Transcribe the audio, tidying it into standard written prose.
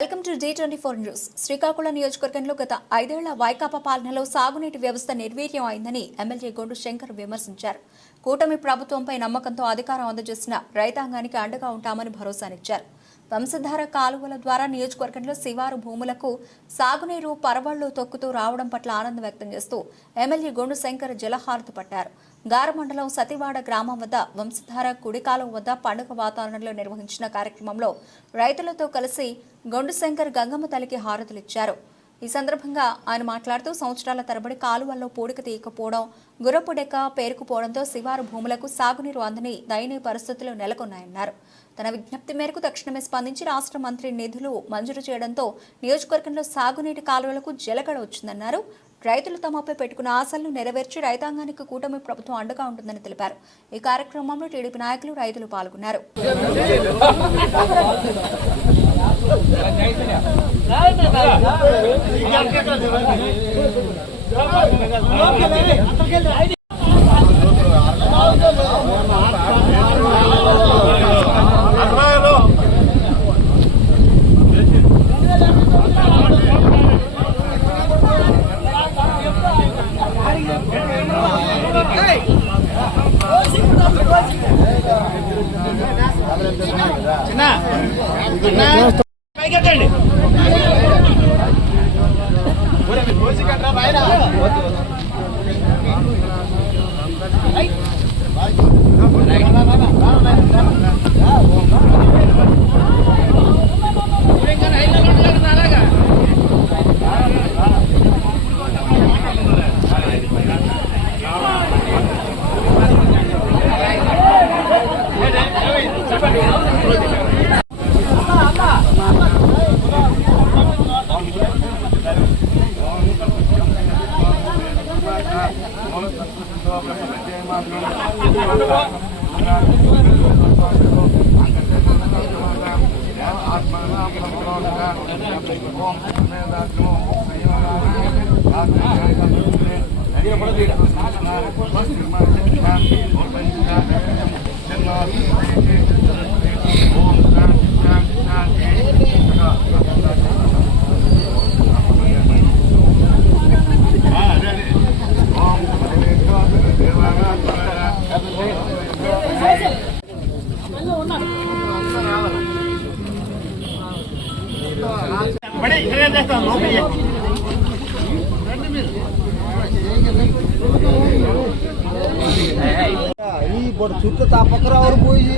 Welcome to G24 news. Srikakulam నియోజకవర్గంలో గత 5 ఏళ్ల వైకాపా పాలనలో సాగునీటి వ్యవస్థ నిర్వీర్యం అయిందని ఎమ్మెల్యే గొండు శంకర్ విమర్శించారు. కూటమి ప్రభుత్వంపై నమ్మకంతో అధికారం అందజేసిన రైతాంగానికి అండగా ఉంటామని భరోసానిచ్చారు. వంశధార కాలువల ద్వారా నియోజకవర్గంలో శివారు భూములకు సాగునీరు పరవళ్లు తొక్కుతూ రావడం పట్ల ఆనందం వ్యక్తం చేస్తూ ఎమ్మెల్యే గొండు శంకర్ జలహారతి పట్టారు. గార మండలం సతివాడ గ్రామం వద్ద వంశధార కుడికాలం వద్ద పండుగ వాతావరణంలో నిర్వహించిన కార్యక్రమంలో రైతులతో కలిసి గొండు శంకర్ గంగమ్మ తల్లికి హారతులిచ్చారు. ఈ సందర్భంగా ఆయన మాట్లాడుతూ సంవత్సరాల తరబడి కాలువల్లో పూడిక తీయకపోవడం, గుర్రపు డెక్క పేరుకుపోవడంతో శివారు భూములకు సాగునీరు అందని దయనీయ పరిస్థితులు నెలకొన్నాయన్నారు. తన విజ్ఞప్తి మేరకు తక్షణమే స్పందించి రాష్ట్ర మంత్రి నిధులు మంజూరు చేయడంతో నియోజకవర్గంలో సాగునీటి కాలువలకు జలగడ వచ్చిందన్నారు. రైతులు తమపై పెట్టుకున్న ఆశలను నెరవేర్చి రైతాంగానికి కూటమి ప్రభుత్వం అండగా ఉంటుందని తెలిపారు. ఈ కార్యక్రమంలో టీడీపీ నాయకులు, రైతులు పాల్గొన్నారు. చుట్టూ తప్పకరా పోయి